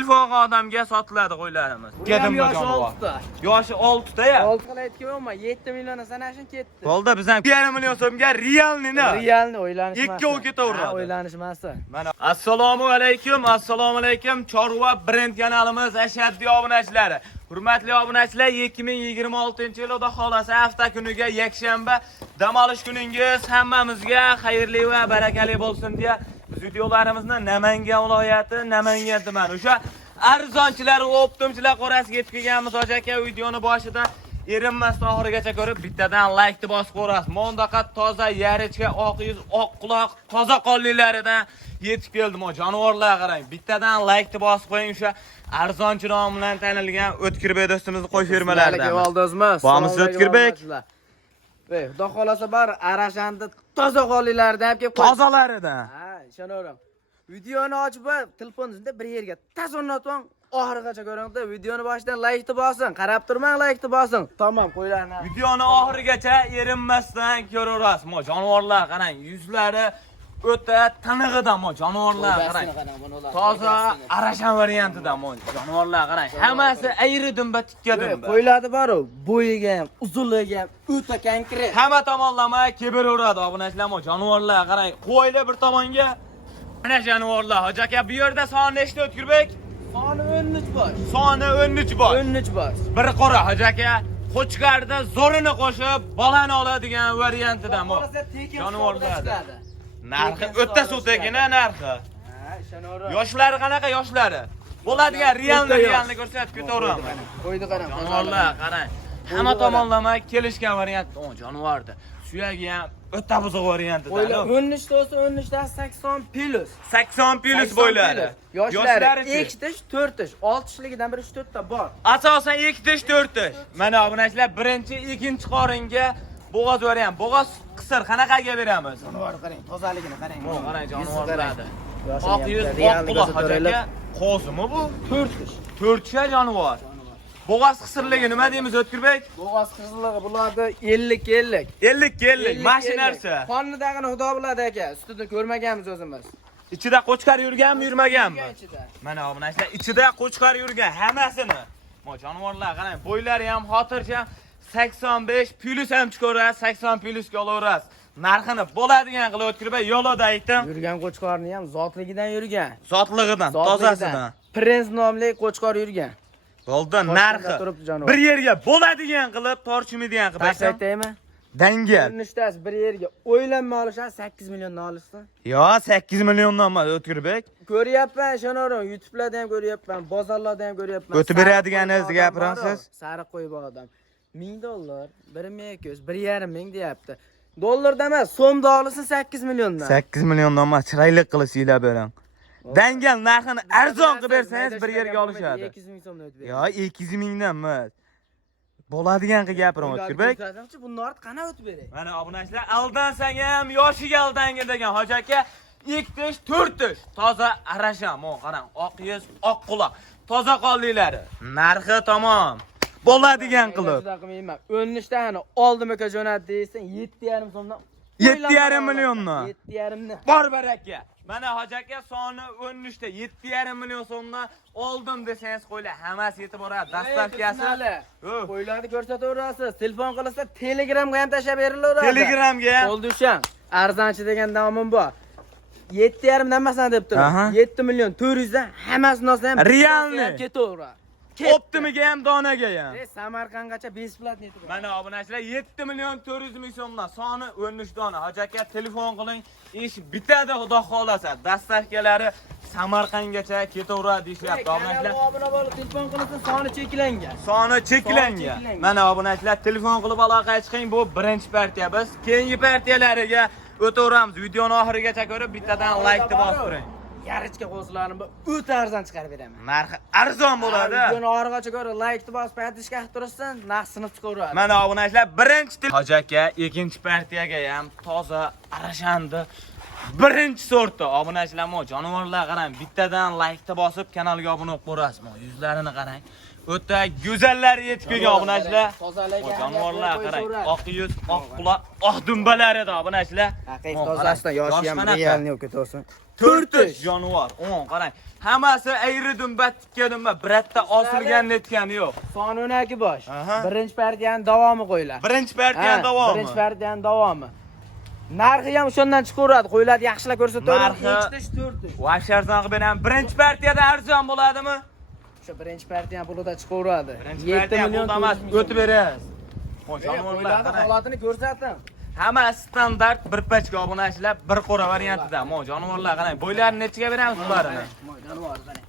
Ilfoq odamga sotiladi qo'ylarimiz. Kedim yoshi 6 ta. Yoshi 6 ta ya. 6 qila aytganman, 7 million sanashin ketdi. Bo'ldi, biz ham 1,5 million so'mga realni. Realni o'ylanishmas. Ikki o'q ketaveradi. Ha, o'ylanishmas. Mana assalomu alaykum, Chorva brend kanalimiz ashaddiy obunachilari. Hurmatli obunachilar, 2026-yil Xudo xolasa hafta kuniga yakshanba dam olish kuningiz hammamizga xayrli va barakali bo'lsin deya biz videolarimizni Namangan viloyati, Namangan tumani o'sha arzonchilar va optimchilar qorasiga yetib kelganmiz. Hoji aka videoni boshida erinmasdan oxirigacha ko'rib, bittadan like bosib qo'yasiz. Mondaqa toza yarichka, oq yuz, oq quloq, toza qonlilaridan yetib keldim. O jonivorlar qarang. Bittadan like bosib qo'ying, o'sha arzonchi nomi bilan tanilgan O'tkirbek do'stimizni qo'yish firmalaridan. Bo'lamiz O'tkirbek. Xudo xolasa bar Arashanda toza qonlilaridan kelib qo'y. Tozalaridan. Ha, ishonaveram. Videoni ochib, telefoningizda bir yerga tez o'rnating. Oxirigacha ko'ringda, videoni boshidan like bosin, qarab turmang, like bosin. Tamam, qo'ylarni. Videoni oxirigacha erinmasdan ko'raverasiz. Mo jonivorlar qarang, yuzlari o'ta tanig'idan mo jonivorlar qarang. Toza arashan variantidan mo jonivorlar qarang. Hammasi ayri dumba tikka dumba. Qo'yladi bor-ku, bo'yiga ham, uzunligiga ham o'ta konkret. Hamma tomonlama keberaveradi obunachilar mo jonivorlar qarang. Qo'ylar bir tomonga. Mana jonivorlar. Hoji aka, bu yerda soni nechta O'tkirbek? Soni 13 bor. Soni 13 bor. 13 bor. Bir qora Hoji aka, qo'chqarda zo'rini qo'shib bolani oladigan variantidan mo. Jonivorlar. Narxi o'ta so'tagina narxi. Ha, ishonaveram. Yoshlari qanaqa yoshlari? Bo'ladigan realni ko'rsatib ketaveramiz. Qo'ydi qarang. Jonivorlar qarang. Hamma tomonlama kelishgan variant. O jonivorda. Suyagi ham o'ta buzuq variantida. 13 ta bo'lsa 13 ta 80 plus. 80 plus bo'ylari. Yoshlari 2 tish, 4 tish, 6 tishligidan bir 3-4 ta bor. Asosan 2 tish, 4 tish. Mana obunachilar, birinchi, ikkinchi qoringa bo'g'oz variant. Bo'g'oz qisir qanaqaga beramiz? Jonivor qarang, tozaligini qarang. Bu qarang jonivorlarni. Oq yuz, oq quloq Hoji aka. Qo'zimi bu? 4 tish. 4 tish jonivor. Bo'g'oz qisirligi nima deymiz O'tkirbek? Bo'g'oz qizilligi bularni 50-50. 50-50 mashinasi. Qonnidagini xudo biladi aka, ustida ko'rmaganmiz o'zimiz. Ichida qo'chqar yurganmi, yurmaganmi? Mana obunachilar, ichida qo'chqar yurgan hammasini. Mo jonivorlar qarang, bo'ylari ham xotirjam 85 plus ham chiqarasiz, 80 plusga olaverasiz. Narxini bo'ladigan qilib O'tkirbek yo'lda aytdim. Yurgan qo'chqorni ham zotligidan yurgan. Zotligidan, tozasidan. Prens nomli qo'chqor yurgan. Bo'ldi, narxi bir yerga bo'ladigan qilib tortishmaydigan qilib aytaymi? Dangal. Ko'rinishdasi bir yerga o'ylanma olishadi, 8 milliondan olishsin. Yo, 8 milliondan emas O'tkirbek. Ko'ryapman, ishonaveram, YouTube'larda ham ko'ryapman, bozorlarda ham ko'ryapman. O'tib beradiganingizni gapirasiz. Sariq qo'y bor odam. $1000, 1200, 1,5 ming deyapti. Dollarda emas, so'mda olsin 8 milliondan. 8 milliondan emas, chiroyli qilishinglar berang. Dangal narxini arzon qilib bersangiz bir yerga olishadi. 200 ming so'mdan o'tib beradi. Yo, 200 mingdan emas. Bo'ladigan qilib gapiring O'tkirbek. Bundan ortiq qana o'tib beray? Mana obunachilar, aldansang ham yoshiga aldangin degan Hoji aka, 2 tish, 4 tish, toza arashan, mo qarang, oq yuz, oq quloq, toza qonlilari. Narxi tamom. Bo'ladigan qilib. 13 tani oldim aka jo'nat deysan, 7,5 so'mdan. 7,5 milliondan. 7,5 ni. Bor baraka. Mana Hoji aka soni 13 ta 7,5 million so'mdan oldim desangiz qo'ylar hammasi yetib boradi. Dastavkasi. Qo'ylarni ko'rsataverasiz. Telefon qilsa Telegramga ham tashab berilaveradi. Telegramga ham. Qo'ldushan. Arzonchi degan nomim bor. 7,5 dan emasman deb turibdi. 7 million 400 dan hammasini olsa ham realni ketaveradi. Optimiga ham donaga ham. Samarqandgacha besplatni yetib. Mana obunachilar 7 million 400 ming so'mdan soni 13 dona. Hoji aka telefon qiling, ish bitadi xudo xolasa. Dastavkalari Samarqandgacha ketaveradi deyapti obunachilar. Obuna bo'lib telefon qilsa soni cheklangan. Soni cheklangan. Mana obunachilar telefon qilib aloqa chiqing, bu birinchi partiya. Biz keyingi partiyalariga o'taveramiz. Videoni oxirigacha ko'rib bittadan like bosib turing. Yarichka qo'zlarini o'ta arzon chiqarib beraman. Narxi arzon bo'ladi. Videoni oxirigacha ko'rib like bosib paytishga qilib tursin, narxini chiqaradi. Mana obunachilar birinchi Hoji aka ikkinchi partiyaga ham toza arashandi. Birinchi sortda obunachilar mo jonivorlar qarang, bittadan like bosib kanalga obuna bo'lib qo'rasiz. Mo yuzlarini qarang. o'ta go'zallar yetib kelgan obunachilar. Tozalagan Jonivorlar qarang, oq yuz, oq quloq, oq dumbalar edi obunachilar. Haqiqiy tozasidan yoshi ham realni yo'q ketosin. 4 jonivor. Qarang. Hammasi ayri dumba, tikka dumba, biratda osilgan netgani yo'q. Son 12 bosh. Birinchi partiyaning davomi qo'ylar. Birinchi partiyaning davomi. Birinchi partiyaning davomi. Narxi ham shundan chiqaveradi. Qo'yiladi yaxshilab ko'rsatadi. Narxi 4 Vosh arzon qilib ham birinchi partiyada arzon bo'ladimi? O'sha birinchi partiyaning pulida chiqaveradi. 7 million emas, o'tib berasiz. Jonivorlar qarang. holatini ko'rsating. Hamma standart bir pachka obunachilar, bir qo'ra variantida. Jonivorlar qarang. Bo'ylarini nechaga beramiz ularni? Jonivor qarang.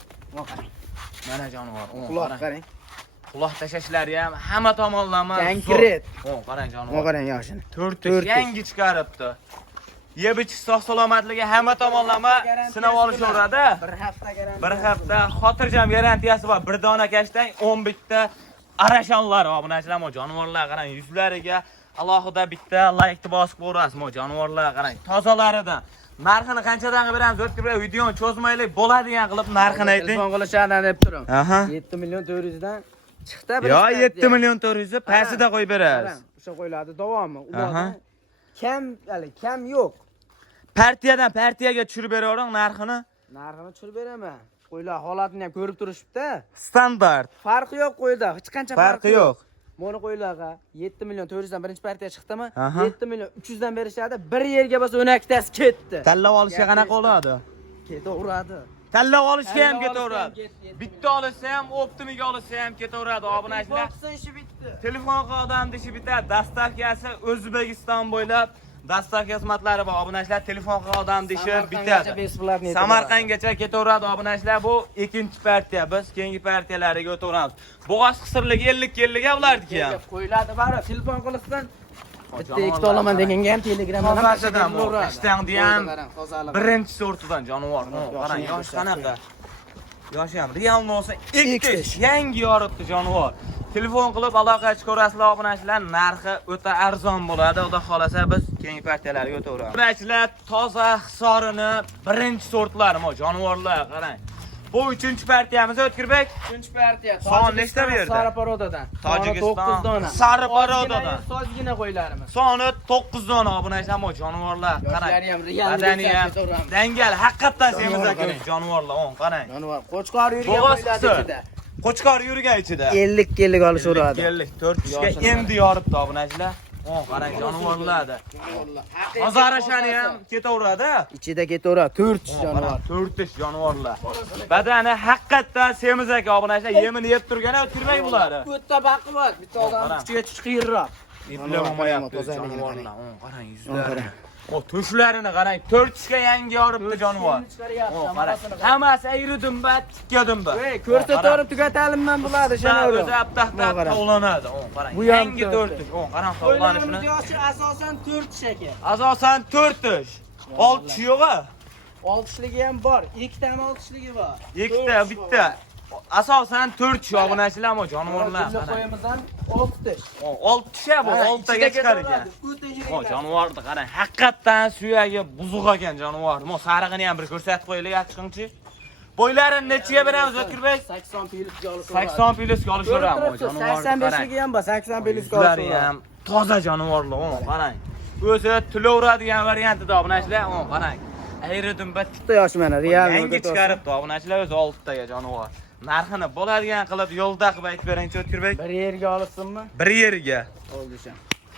Mana jonivor. Quloq qarang. Quloq tashashlari ham hamma tomonlama Konkret. Qarang jonivor. Qarang yoshini. 4 yangi chiqaribdi. Yeb ichish sog' salomatligi hamma tomonlama sinab olishaveradi. Bir hafta xotirjam garantiyasi bor. Bir dona kashdan 10 bitta arashonlar obunachilar, jonivorlar qarang, yuzlariga alohida bitta laykni bosib qo'yasiz, jonivorlar qarang, tozalaridan. Narxini qanchadan qilib beramiz? O'tib videoni cho'zmaylik, bo'ladigan qilib narxini ayting. Telefon qilishadi deb turing. 7 million 400 dan chiqdi. Yo, 7 million 400 pasida qo'yib berasiz. O'sha qo'yiladi davomi. Ulardan kam yo'q. Partiyadan partiyaga tushirib beravering narxini. Narxini tushirib beraman. Qo'ylar holatini ham ko'rib turishibdi. Standart. Farqi yo'q qo'yda, hech qancha farqi yo'q. Mana qo'ylarga 7 million 400 dan birinchi partiya chiqdimi? 7 million 300 dan berishadi. Bir yerga bas 12tasi ketdi. Tanlab olishga qanaqa bo'ladi? Ketaveradi. Tanlab olishga ham ketaveradi. Bitta olsa ham, optimiga olsa ham ketaveradi obunachilar. Ishi bitdi. Telefon odamning ishi bitadi. Dastavkasi O'zbekiston bo'ylab dastavka xizmatlari bor obunachilar. Telefon odamning ishi bitadi. Samarqandgacha ketaveradi obunachilar. Bu ikkinchi partiya. Biz keyingi partiyalariga o'tamiz. Bo'g'oz qisirligi 50 kelliga ulardiki ham. Qo'yiladi bari telefon qilishdan bitta ikkita olaman deganga ham Telegramdan ishtangi ham birinchi sortidan jonivor. Qarang, yosh qanaqa? Yoshi ham real bo'lsa 2 yangi yoribdi jonivor. Telefon qilib aloqa chiqarasizlar obunachilar, narxi o'ta arzon bo'ladi. Xudo xolasa biz keyingi partiyalarga o'taveramiz. Obunachilar toza hisorini birinchi sortlari jonivorlar, qarang. Bu 3-partiyamiz O'tkirbek. 3-partiya. Son nechta berdi? Sariparodadan. Tojikiston 9 dona. Sariparodadan. Sozgina qo'ylarimiz. Soni 9 dona obunachilar, jonivorlar, qarang. Yoshlari ham real badani ham dangal, haqiqatan semiz aka jonivorlar, qaraang. Jonivor qo'chqor yurgan qo'yladi ichida. Qo'chqor yurgan ichida. 50 kellik olishaveradi. 4 kishga endi yoribdi obunachilar. Qarang jonivorlardi. Hozarashani ham ketaveradi. Ichida ketaveradi 4 jonivor. 4 jonivorlar. Badani haqiqatan semiz aka obunachilar, yemini yeb turgani O'tkirmay bular. O'ta baquvvat, bitta odam kuchiga chiqirroq. Iblamayapti jonivorlar. Qarang yuzlari. Tushlarini qarang, 4 kishga yangi yoribdi jonivor. Qarang, hammasi ayri dumba, tikka dumba. Ko'rsataverib tugatalimdan bo'ladi shuni. O'zi aptahda tovlanadi. Qarang, yangi 4 kish. Qarang tovlanishini. Yoshi asosan 4 kish aka. Asosan 4 kish. 6 kish yo'q-a? 6 kishligi ham bor. 2 ta 6 kishligi bor. 2 ta, bitta. Asosan 4 kish obunachilar, jonivorlar. Qo'yimizdan 6 kish. 6 kishi bu 6 taga chiqar ekan. Jonivorni qarang, haqiqatan suyagi buzuq ekan jonivor. Sarig'ini ham bir ko'rsatib qo'yaylik, chiqingchi. Bo'ylarini nechiga beramiz O'tkirbek? 80 plyusga olishamiz. 80 plyusga olishamiz jonivorni. 85 ligi ham bor, 80 plyusga olishamiz. Ham toza jonivorlar, qarang. O'zi tilaveradigan variantida obunachilar, qarang. Ayridim bitta yosh mana real yangi chiqaribdi obunachilar, o'zi 6 taga jonivor. Narxini bo'ladigan qilib yo'lda qilib aytib beringchi O'tkirbek. Bir yerga olsinmi? Bir yerga. Oldisham.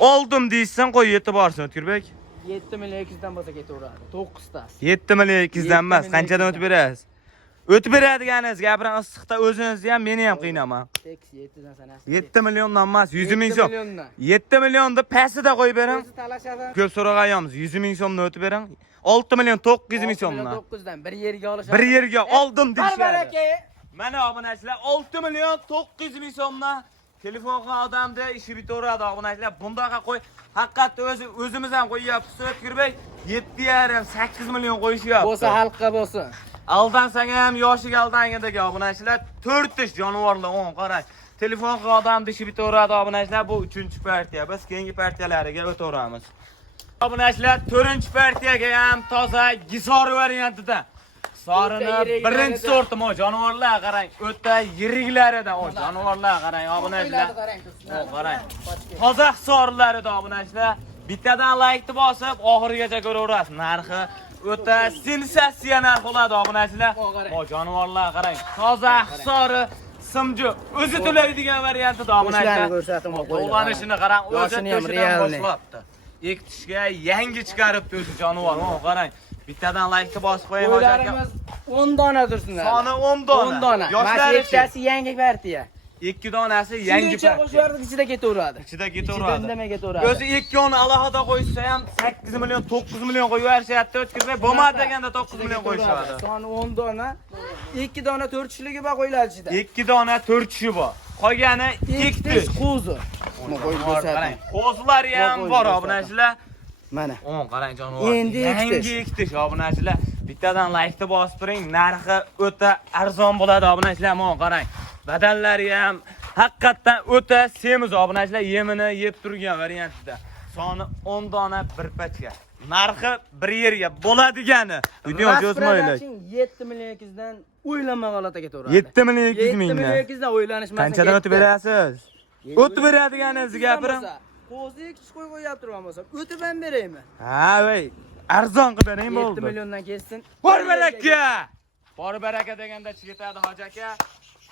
Oldim deysan, qo'y yetib borsin O'tkirbek. 7 million 200 dan bo'lsa ketaveradi. 9 ta. 7 million 200 dan emas, qanchadan o'tib berasiz? O'tib beradiganingiz gapiring issiqda o'zingizni ham, meni ham qiynaman. 7 dan sanasi. 7 milliondan emas, 100 ming so'm. 7 millionni pasida qo'yib bering. O'zi talashadi. Ko'p so'rag'ayamiz, 100 ming so'mdan o'tib bering. 6 million 900 ming so'mdan. 9 dan bir yerga olishadi. Bir yerga oldim deyishadi. Baraka. Mana obunachilar 6 million 900 ming so'mdan telefon qilgan odamda ishi bitaveradi obunachilar. Bundaqa qo'y, haqiqatda o'zimiz ham qo'yyapmiz O'tkirbek. 7,5 8 million qo'yishyapti. Bo'lsa xalqqa bo'lsin. Aldansang ham yoshiga aldangandagi obunachilar 4 tish jonivorlar, qarang. Telefon qilgan odamda ishi bitaveradi obunachilar. Bu 3-partiya. Biz keyingi partiyalariga o'taveramiz. Obunachilar 4-partiyaga ham toza gisor variantida Sorini O'ta yiriklari birinchi da- sortim o jonivorlar qarang. O'ta yiriklaridan o jonivorlar qarang obunachilar. O qarang. Qozoq sorilaridan obunachilar. Bittadan laykni bosib, oxirigacha ko'raverasiz. Narxi o'ta sensatsional bo'ladi obunachilar. O jonivorlar qarang. Qozoq sori simju o'zi to'laydigan varianti obunachilar. Qo'shlarni ko'rsating, To'lanishini qarang, o'zi Yoshini ham to'shidan realniy. boshlabdi. Ekitishga yangi chiqaribdi o'zi jonivor. O qarang. Bittadan laykni bosib qo'ying hoji aka. Qo'ylarimiz 10 dona tursinlar. Soni 10 dona. 10 dona. Yoshlari Mas'uliyatchisi yangi partiya. 2 donasi yangi Shuncha qo'shlarni ichida ketaveradi. ichida Ichida ketaveradi. indamay ketaveradi. O'zi 2 oni alohida qo'ysa ham 8 million, 9 million qo'yib berishyapti. O'tkazmay bo'lmadi deganda 9 million qo'yishadi. Soni 10 dona. 2 dona 4 kishligi bor qo'ylar ichida. 2 dona 4 kishi bor. Qolgani 2 tish qo'zi. Qo'yib ko'rsating. Qo'zlari ham bor obunachilar. Mana. Qarang jonivor. Endi yangi ikkitish obunachilar. Bittadan laykni bosib turing. Narxi o'ta arzon bo'ladi obunachilar. Mana qarang. Badallari ham haqiqatdan o'ta semiz obunachilar, yemini yeb turgan variantida. Soni 10 dona bir pachka. Narxi bir yerga bo'ladigani. Video cho'zmaylik. 7 million 200 dan o'ylanma holatga ketaveradi. 7 million 200 7 million mingdan. 200 dan o'ylanishmas. Qanchadan o'tib berasiz? O'tib beradiganingizni gapiring. Qo'zi 2 kishi qo'y qo'yib turgan bo'lsa, o'tib ham beraymi? Ha, voy. Arzon qilib bering 7 bo'ldi. milliondan kessin. Bor baraka. Bor baraka deganda chigitadi hoji aka.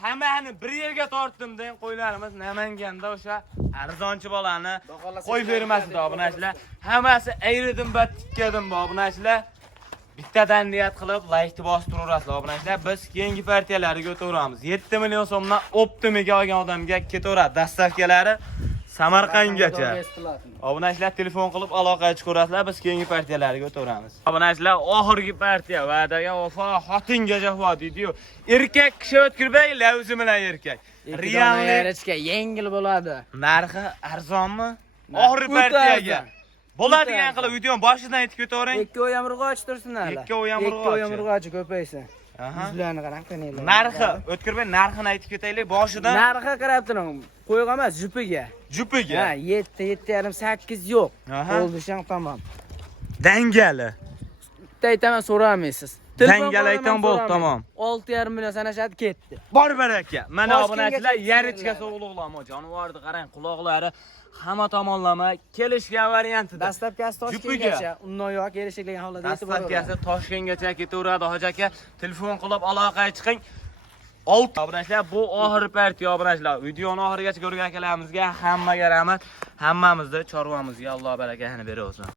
Hammani bir yerga tortdim degan qo'ylarimiz Namanganda o'sha arzonchi bolani qo'y bermasdi obunachilar. Hammasi ayridim va tikkadim obunachilar. Bittadan niyat qilib laykni bosib turaverasiz obunachilar. Biz keyingi partiyalarga o'taveramiz. 7 million so'mdan Optimiga olgan odamga ketaveradi dastavkalari Samarqandgacha. Obunachilar telefon qilib aloqaga chiqarasizlar, biz keyingi partiyalarga o'taveramiz. Obunachilar oxirgi partiya va'daga vafo, xotinga jafo deydi-yu. Erkak kishi o'tkirmay, lavzi bilan erkak. Realni yarashga yengil bo'ladi. narxi arzonmi? Oxirgi partiyaga. Bo'ladigan qilib videoni boshidan aytib ketavering. 2 oy yomg'irg'och tursinlar. 2 oy yomg'irg'ochi. 2 oy yomg'irg'ochi ko'paysin. Aha. Yuzlarni qarang, qaniylar. Narxi, o'tkirmay narxini aytib ketaylik boshidan. Narxi qarab turing. Qo'yga emas, jupiga. Jupiga. Ha, 7, 7,5, 8 yo'q. Aha. Bo'ldi tamam. Dangali. Bitta aytaman, so'ramaysiz. Dangali aytgan bo'ldi, tamam. 6,5 million sanashadi, ketdi. Bor baraka. Mana Toshkentga obunachilar chiqib yarichga kelganlar. sog'liqlama jonivorni qarang, quloqlari hamma tomonlama kelishgan variantida. Dastlabkasi Toshkentgacha, undan yo'q kelishilgan holatda yetib boradi. Dastlabkasi Toshkentgacha ketaveradi hoji aka. Telefon qilib aloqaga chiqing. Obunachilar, bu oxirgi partiya obunachilar. Videoni oxirigacha ko'rgan akalarimizga hammaga rahmat. Hammamizda chorvamizga Alloh barakasini bersin.